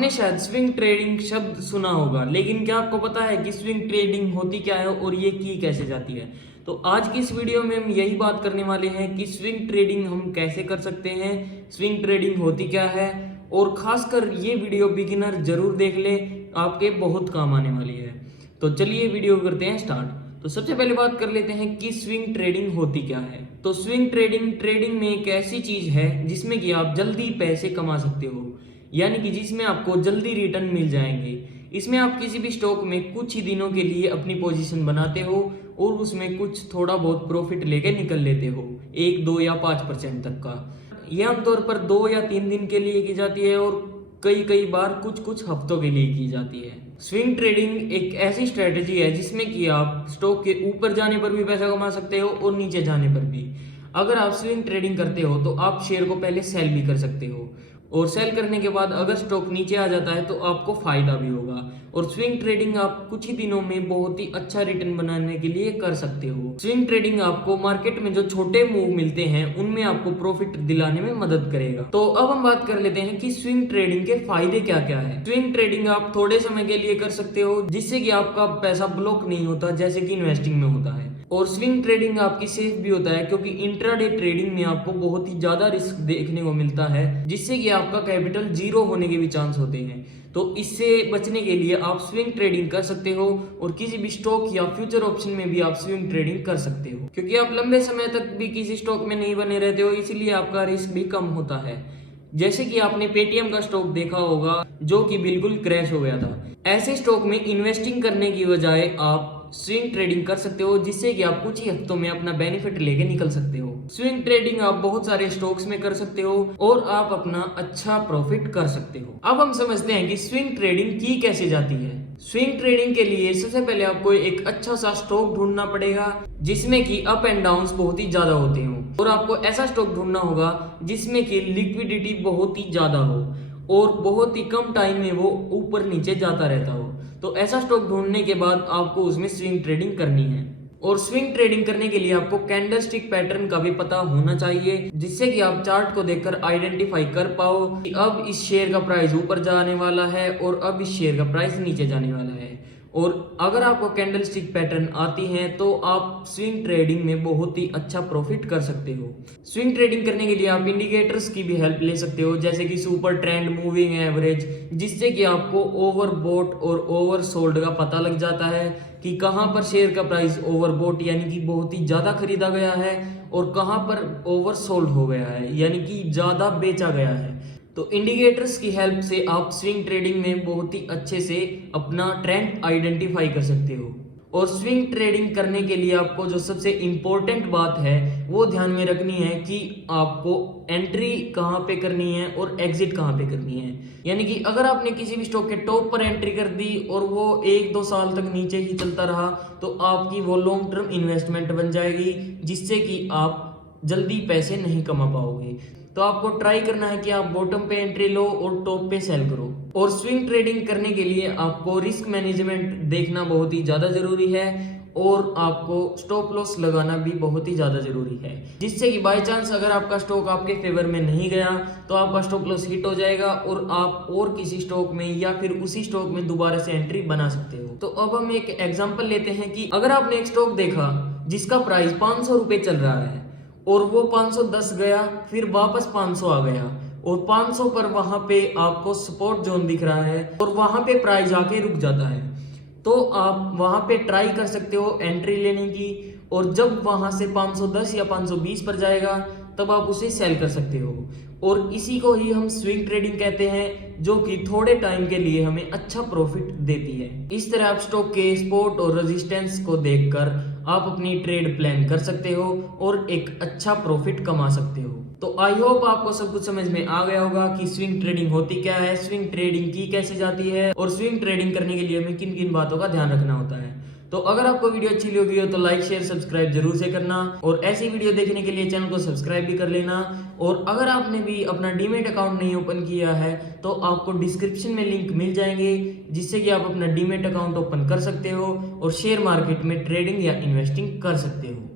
आपने शायद swing trading शब्द सुना होगा, लेकिन क्या आपको पता है कि स्विंग ट्रेडिंग होती क्या है और ये की कैसे जाती है? तो आज की इस वीडियो में हम यही बात करने वाले हैं कि स्विंग ट्रेडिंग हम कैसे कर सकते हैं, स्विंग ट्रेडिंग होती क्या है, और खासकर ये वीडियो बिगिनर जरूर देख ले, आपके बहुत काम आने वाली है। तो चलिए वीडियो करते हैं स्टार्ट। तो सबसे पहले बात कर लेते हैं कि स्विंग ट्रेडिंग होती क्या है। तो स्विंग ट्रेडिंग में एक ऐसी चीज है जिसमें कि आप जल्दी पैसे कमा सकते हो, यानी कि जिसमें आपको जल्दी रिटर्न मिल जाएंगे। इसमें आप किसी भी स्टॉक में कुछ ही दिनों के लिए अपनी पोजीशन बनाते हो और उसमें कुछ थोड़ा बहुत प्रॉफिट लेके निकल लेते हो, 1, 2 या 5% तक का। यह आमतौर पर 2 या 3 दिन के लिए की जाती है और कई बार कुछ हफ्तों के लिए की जाती है। स्विंग ट्रेडिंग एक ऐसी स्ट्रेटेजी है जिसमें कि आप स्टॉक के ऊपर जाने पर भी पैसा कमा सकते हो और नीचे जाने पर भी। अगर आप स्विंग ट्रेडिंग करते हो तो आप शेयर को पहले सेल भी कर सकते हो, और सेल करने के बाद अगर स्टॉक नीचे आ जाता है तो आपको फायदा भी होगा। और स्विंग ट्रेडिंग आप कुछ ही दिनों में बहुत ही अच्छा रिटर्न बनाने के लिए कर सकते हो। स्विंग ट्रेडिंग आपको मार्केट में जो छोटे मूव मिलते हैं उनमें आपको प्रॉफिट दिलाने में मदद करेगा। तो अब हम बात कर लेते हैं कि स्विंग ट्रेडिंग के फायदे क्या क्या है। स्विंग ट्रेडिंग आप थोड़े समय के लिए कर सकते हो जिससे कि आपका पैसा ब्लॉक नहीं होता जैसे कि इन्वेस्टिंग में होता है। और स्विंग ट्रेडिंग आपकी सेफ भी होता है क्योंकि इंट्राडे ट्रेडिंग में आपको बहुत ही ज्यादा रिस्क देखने को मिलता है जिससे कि आपका कैपिटल जीरो होने के भी चांस होते हैं। तो इससे बचने के लिए आप स्विंग ट्रेडिंग कर सकते हो और किसी भी स्टॉक या फ्यूचर ऑप्शन में भी आप स्विंग ट्रेडिंग कर सकते हो, क्योंकि आप लंबे समय तक भी किसी स्टॉक में नहीं बने रहते हो, इसीलिए आपका रिस्क भी कम होता है। जैसे कि आपने पेटीएम का स्टॉक देखा होगा जो कि बिल्कुल क्रैश हो गया था। ऐसे स्टॉक में इन्वेस्टिंग करने की बजाय आप स्विंग ट्रेडिंग कर सकते हो जिससे कि आप कुछ ही हफ्तों में अपना बेनिफिट लेके निकल सकते हो। स्विंग ट्रेडिंग आप बहुत सारे स्टॉक्स में कर सकते हो और आप अपना अच्छा प्रॉफिट कर सकते हो। अब हम समझते हैं कि स्विंग ट्रेडिंग की कैसे जाती है। स्विंग ट्रेडिंग के लिए सबसे पहले आपको एक अच्छा सा स्टॉक ढूंढना पड़ेगा जिसमें कि अप एंड डाउन्स बहुत ही ज्यादा होते हो, और आपको ऐसा स्टॉक ढूंढना होगा जिसमें कि लिक्विडिटी बहुत ही ज्यादा हो और बहुत ही कम टाइम में वो ऊपर नीचे जाता रहता हो। तो ऐसा स्टॉक ढूंढने के बाद आपको उसमें स्विंग ट्रेडिंग करनी है। और स्विंग ट्रेडिंग करने के लिए आपको कैंडलस्टिक पैटर्न का भी पता होना चाहिए जिससे कि आप चार्ट को देखकर आइडेंटिफाई कर पाओ कि अब इस शेयर का प्राइस ऊपर जाने वाला है और अब इस शेयर का प्राइस नीचे जाने वाला है। और अगर आपको कैंडलस्टिक पैटर्न आती है तो आप स्विंग ट्रेडिंग में बहुत ही अच्छा प्रॉफिट कर सकते हो। स्विंग ट्रेडिंग करने के लिए आप इंडिकेटर्स की भी हेल्प ले सकते हो जैसे कि सुपर ट्रेंड, मूविंग एवरेज, जिससे कि आपको ओवरबॉट और ओवरसोल्ड का पता लग जाता है कि कहां पर शेयर का प्राइस ओवरबॉट यानी कि बहुत ही ज्यादा खरीदा गया है और कहां पर ओवरसोल्ड हो गया है यानी कि ज्यादा बेचा गया है। तो इंडिकेटर्स की हेल्प से आप स्विंग ट्रेडिंग में बहुत ही अच्छे से अपना ट्रेंड आइडेंटिफाई कर सकते हो। और स्विंग ट्रेडिंग करने के लिए आपको जो सबसे इंपॉर्टेंट बात है वो ध्यान में रखनी है कि आपको एंट्री कहाँ पे करनी है और एग्जिट कहाँ पे करनी है। यानी कि अगर आपने किसी भी स्टॉक के टॉप पर एंट्री कर दी और वो 1-2 साल तक नीचे ही चलता रहा तो आपकी वो लॉन्ग टर्म इन्वेस्टमेंट बन जाएगी जिससे कि आप जल्दी पैसे नहीं कमा पाओगे। तो आपको ट्राई करना है कि आप बॉटम पे एंट्री लो और टॉप पे सेल करो। और स्विंग ट्रेडिंग करने के लिए आपको रिस्क मैनेजमेंट देखना बहुत ही ज्यादा जरूरी है और आपको स्टॉप लॉस लगाना भी बहुत ही ज्यादा जरूरी है, जिससे कि बाय चांस अगर आपका स्टॉक आपके फेवर में नहीं गया तो आपका स्टॉप लॉस हिट हो जाएगा और आप और किसी स्टॉक में या फिर उसी स्टॉक में दोबारा से एंट्री बना सकते हो। तो अब हम एक एग्जांपल लेते हैं कि अगर आपने एक स्टॉक देखा जिसका प्राइस 500 रुपए चल रहा है और वो 510 गया, फिर वापस 500 आ गया और 500 पर वहां पे आपको सपोर्ट जोन दिख रहा है और वहां पे प्राइस आके रुक जाता है, तो आप वहां पे ट्राई कर सकते हो एंट्री लेने की। और जब वहां से 510 या 520 पर जाएगा तब आप उसे सेल कर सकते हो। और इसी को ही हम स्विंग ट्रेडिंग कहते हैं जो कि थोड़े टाइम के लिए हमें अच्छा प्रॉफिट देती है। इस तरह आप स्टॉक के सपोर्ट और रेजिस्टेंस को देखकर आप अपनी ट्रेड प्लान कर सकते हो और एक अच्छा प्रॉफिट कमा सकते हो। तो आई होप आपको सब कुछ समझ में आ गया होगा कि स्विंग ट्रेडिंग होती क्या है, स्विंग ट्रेडिंग की कैसे जाती है और स्विंग ट्रेडिंग करने के लिए हमें किन किन बातों का ध्यान रखना होता है। तो अगर आपको वीडियो अच्छी लगी हो तो लाइक, शेयर, सब्सक्राइब जरूर से करना और ऐसी वीडियो देखने के लिए चैनल को सब्सक्राइब भी कर लेना। और अगर आपने भी अपना डीमैट अकाउंट नहीं ओपन किया है तो आपको डिस्क्रिप्शन में लिंक मिल जाएंगे जिससे कि आप अपना डीमैट अकाउंट ओपन कर सकते हो और शेयर मार्केट में ट्रेडिंग या इन्वेस्टिंग कर सकते हो।